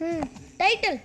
Title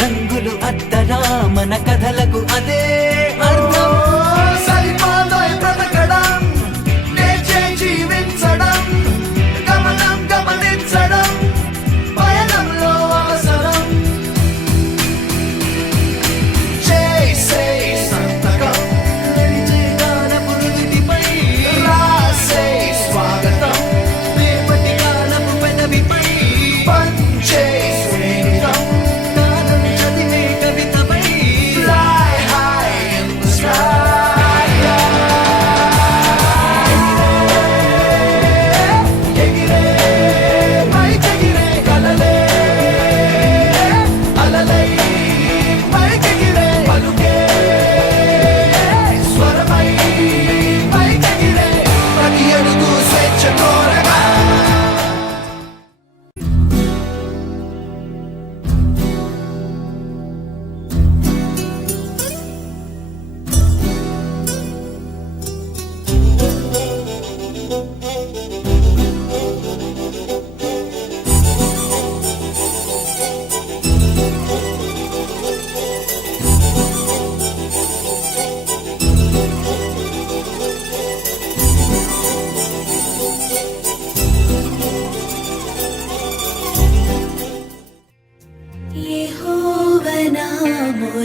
రంగులు అద్దరా మన కథలకు అదే అర్థం. సరిపాదోయ్ బ్రతకడం, లేచే జీవించడం, గమనం గమనించడం పయనంలో అవసరం. చేసే సంతకం కాలపు నుదిటిపై రాసే స్వాగతం, రేపటి కాలపు పెదవిపై పంచే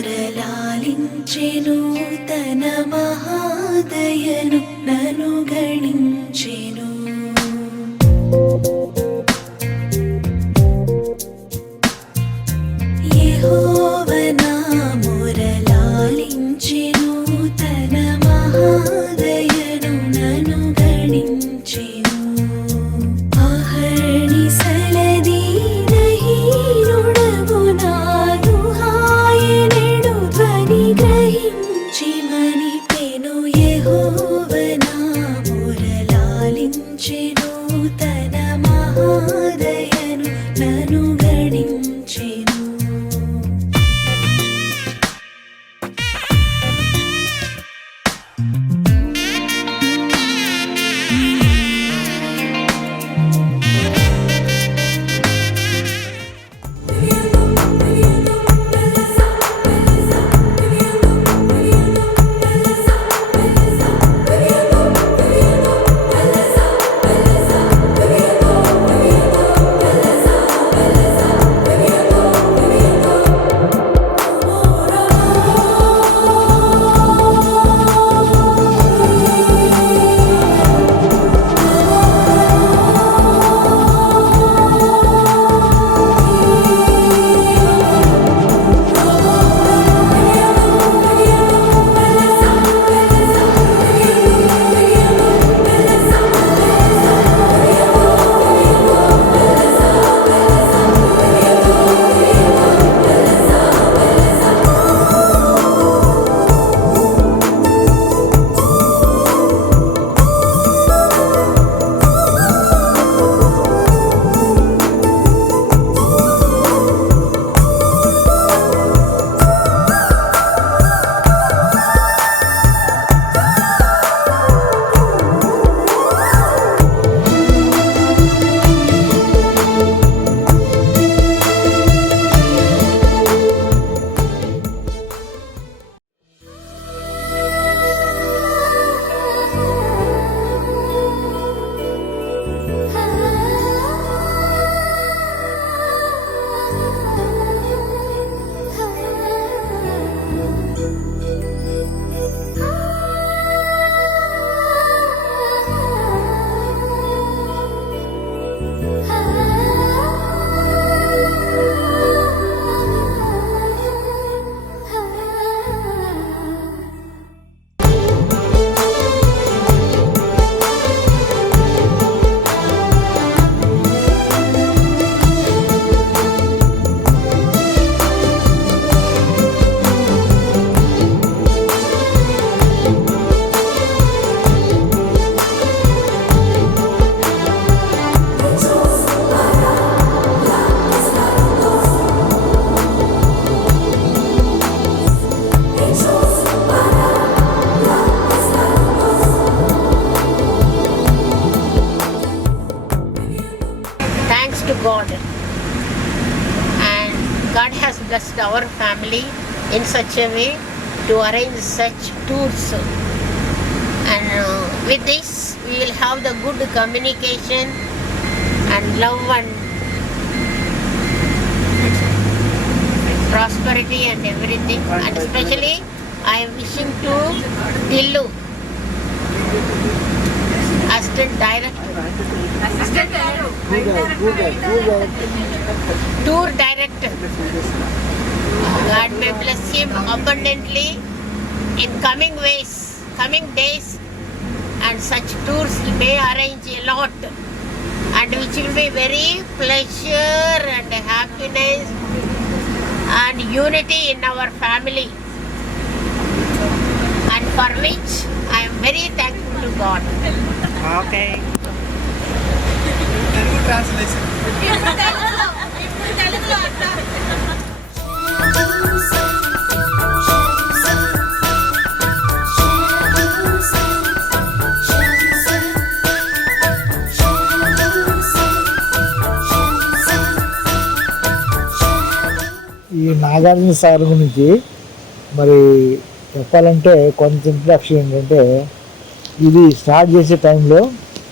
మురళాలించెను తన మహాదయను నను గణించెను. యెహోవా నా మురళాలించెను తన మహాదయను నను గణించెను. గ్రహించి మని పెను యెహోవా నా blessed our family in such a way to arrange such tours. And with this, we will have the good communication and love and prosperity and everything. And especially, I am wishing to Dillu, Assistant Director, Tour Director. God may bless him abundantly in coming days, and such tours he may arrange a lot, and which will be very pleasure and happiness and unity in our family, and for which I am very thankful to God. Okay. Telugu translation ఈ నాగార్జున సాగర్ గురించి మరి చెప్పాలంటే కొంత introduction ఏంటంటే, ఇది start చేసే టైంలో,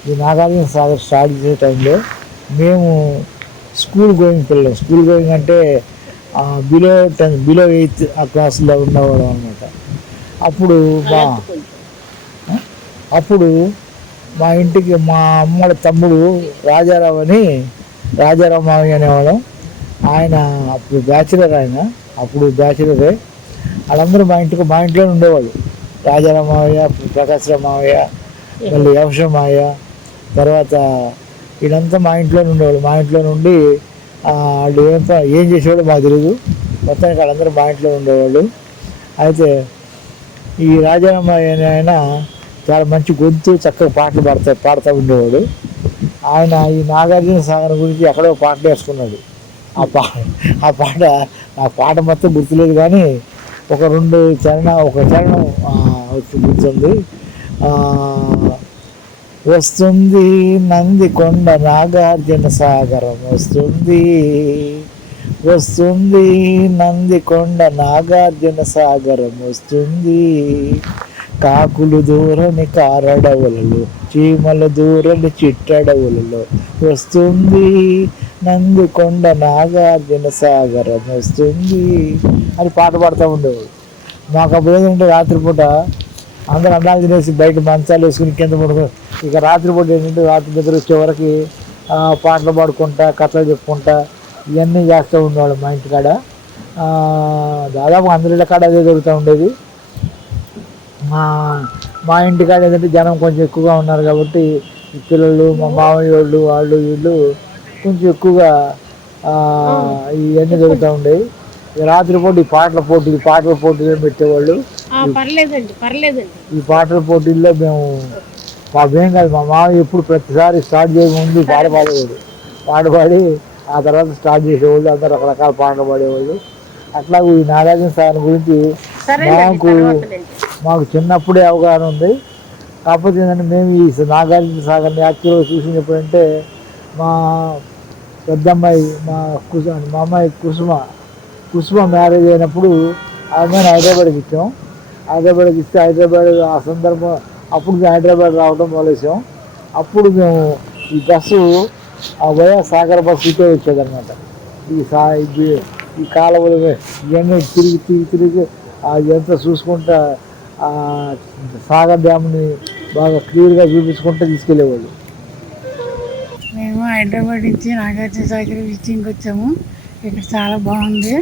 ఈ నాగార్జున సాగర్ స్టార్ట్ చేసే టైంలో మేము స్కూల్ గోయింగ్ అంటే బిలో 8th ఆ క్లాసులో ఉండేవాళ్ళం అనమాట. అప్పుడు మా ఇంటికి మా అమ్మల తమ్ముడు రాజారావు మావయ్య అనేవాళ్ళం. ఆయన అప్పుడు బ్యాచిలరే. వాళ్ళందరూ మా ఇంట్లోనే ఉండేవాళ్ళు. రాజారావు మావయ్య, ప్రకాశ్రావు మావయ్య, మళ్ళీ యవశం మావయ్య, తర్వాత వీళ్ళంతా మా ఇంట్లోనే ఉండేవాళ్ళు. మా ఇంట్లో నుండి వాళ్ళు ఏం చేసేవాళ్ళు మాకు తెలియదు. మొత్తానికి వాళ్ళందరూ మా ఇంట్లో ఉండేవాళ్ళు. అయితే ఈ రాజారావు మావయ్య ఆయన చాలా మంచి గొంతు, చక్కగా పాటలు పాడుతూ ఉండేవాడు. ఆయన ఈ నాగార్జున సాగర్ గురించి ఎక్కడో పాటలు వేసుకున్నాడు. ఆ పాట మొత్తం గుర్తులేదు, కానీ ఒక చరణం గుర్తుంది. వస్తుంది నందికొండ నాగార్జున సాగరం వస్తుంది నందికొండ నాగార్జున సాగరం వస్తుంది. కాకులు దూరని కారడవులలో, చీమల దూరని చిట్టడవులలో వస్తుంది నందికొండ నాగార్జున సాగరం వస్తుంది అని పాట పాడుతూ ఉండేవాడు. మాకు అప్పుడు ఏంటంటే రాత్రిపూట అందరూ అన్నాలు తినేసి బయట మంచాలు వేసుకుని కింద పడుకుని, ఇక రాత్రిపూట ఏంటంటే రాత్రి నిద్ర వచ్చే వరకు పాటలు పాడుకుంటా, కథలు చెప్పుకుంటా ఇవన్నీ చేస్తూ ఉండేవాళ్ళు మా ఇంటికాడ. దాదాపు అందరి ఇళ్ళ కాడ అదే జరుగుతూ ఉండేది. మా ఇంటికాడ ఏంటంటే జనం కొంచెం ఎక్కువగా ఉన్నారు కాబట్టి పిల్లలు, మా మామయ్య వాళ్ళు వీళ్ళు కొంచెం ఎక్కువగా ఇవన్నీ జరుగుతూ ఉండేవి. రాత్రిపూట ఈ పాటల పోటీలు పెట్టేవాళ్ళు. ఈ పాటల పోటీల్లో మాకేం కాదు, మా మామయ్య ఎప్పుడు ప్రతిసారి స్టార్ట్ చేయకముందు పాడి ఆ తర్వాత స్టార్ట్ చేసేవాళ్ళు. అందరూ రకరకాల పాటలు పాడేవాళ్ళు. అట్లా ఈ నాగార్జున సాగర్ గురించి మాకు చిన్నప్పుడే అవగాహన ఉంది. కాకపోతే ఏంటంటే మేము ఈ నాగార్జున సాగర్ని యాక్చువల్గా చూసినప్పుడంటే మా పెద్దమ్మాయి మా అమ్మాయి కుసుమ మ్యారేజ్ అయినప్పుడు ఆమె హైదరాబాద్కి ఇచ్చాం. హైదరాబాద్ ఆ సందర్భం అప్పుడు హైదరాబాద్ రావడం మొదలేసాం. అప్పుడు మేము ఈ బస్సు వైఎస్ సాగర్ బస్సు ఇటే వచ్చేదన్నమాట. ఈ కాలువలు ఇవన్నీ తిరిగి ఇదంతా చూసుకుంటా సాగర్ డ్యామ్ని బాగా క్లియర్గా చూపించుకుంటూ తీసుకెళ్ళేవాళ్ళు. మేము హైదరాబాద్ నుంచి నాగార్జున సాగర్ విజిటింగ్కి వచ్చాము. ఇక్కడ చాలా బాగుంది.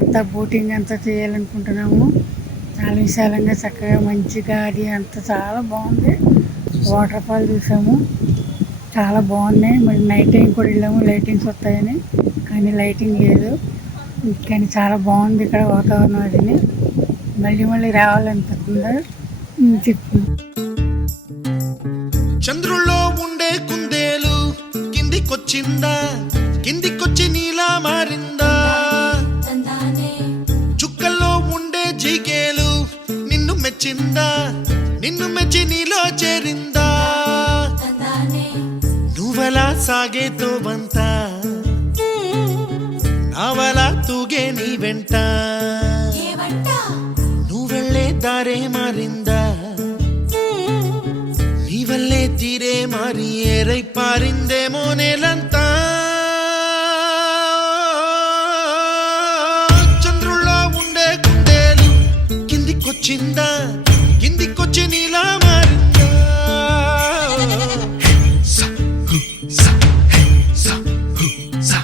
అంతా బోటింగ్ అంతా చేయాలనుకుంటున్నాము. చాలా విశాలంగా చక్కగా మంచి గాలి అంతా చాలా బాగుంది. వాటర్ ఫాల్ చూసాము, చాలా బాగున్నాయి. మరి నైట్ టైం కూడా వెళ్ళాము, లైటింగ్స్ వస్తాయని, కానీ లైటింగ్ లేదు. కానీ చాలా బాగుంది ఇక్కడ వాతావరణం. అదిని మళ్ళీ రావాలనిపిస్తుందా చెప్పు. చంద్రుల్లో ఉండే కుందేలు కిందికొచ్చి నీలా మారిందా? చుక్కల్లో ఉండే జిగేలు నిన్ను మెచ్చి నీలో చేరిందా? నువ్వలా సాగేతో బంతా నా పావలా తూగే నీ వెంట నువ్వు వెళ్ళే దారే మారిందా నీ వల్లే తీరే మారి ఏరై పారిందేమో నేలంతా చంద్రుల్లో ఉండే కుందేలు కిందికొచ్చిందా కిందికొచ్చి నీలా మారిందా సా, హు, సా, హే, సా, హు, సా.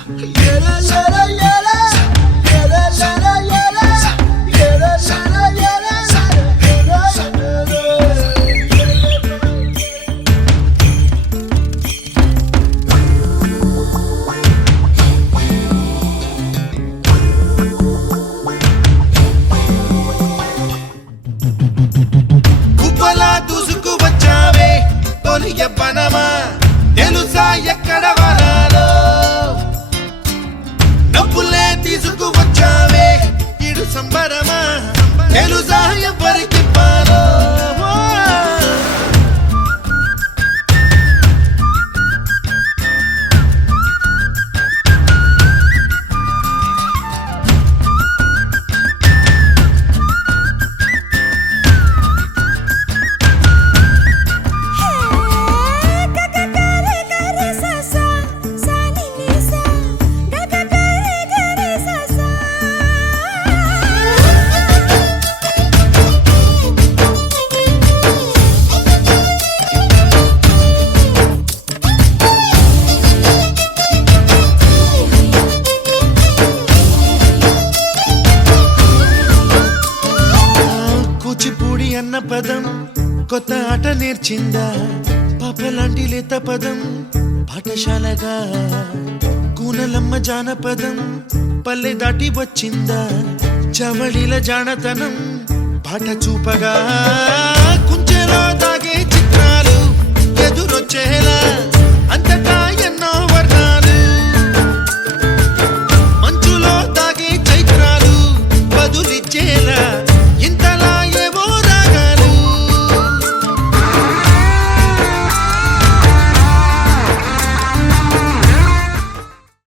కుప్పలా దూసుకు వచ్చావే తొలి యవ్వనమా తెలుసా ఎక్కడ వరాలో డబ్బులే తీసుకు వచ్చావే ఇడు సంబరమా తెలుసా ఎవరికి పాలో కూచిపూడి అన్న పదం కొత్త ఆట నేర్చిందా పాపలాంటి లేత పదం పాఠశాలగా కూనలమ్మ జానపదం పల్లె దాటి వచ్చిందా చవళిల జానతనం పాట చూపగా కుంచెలో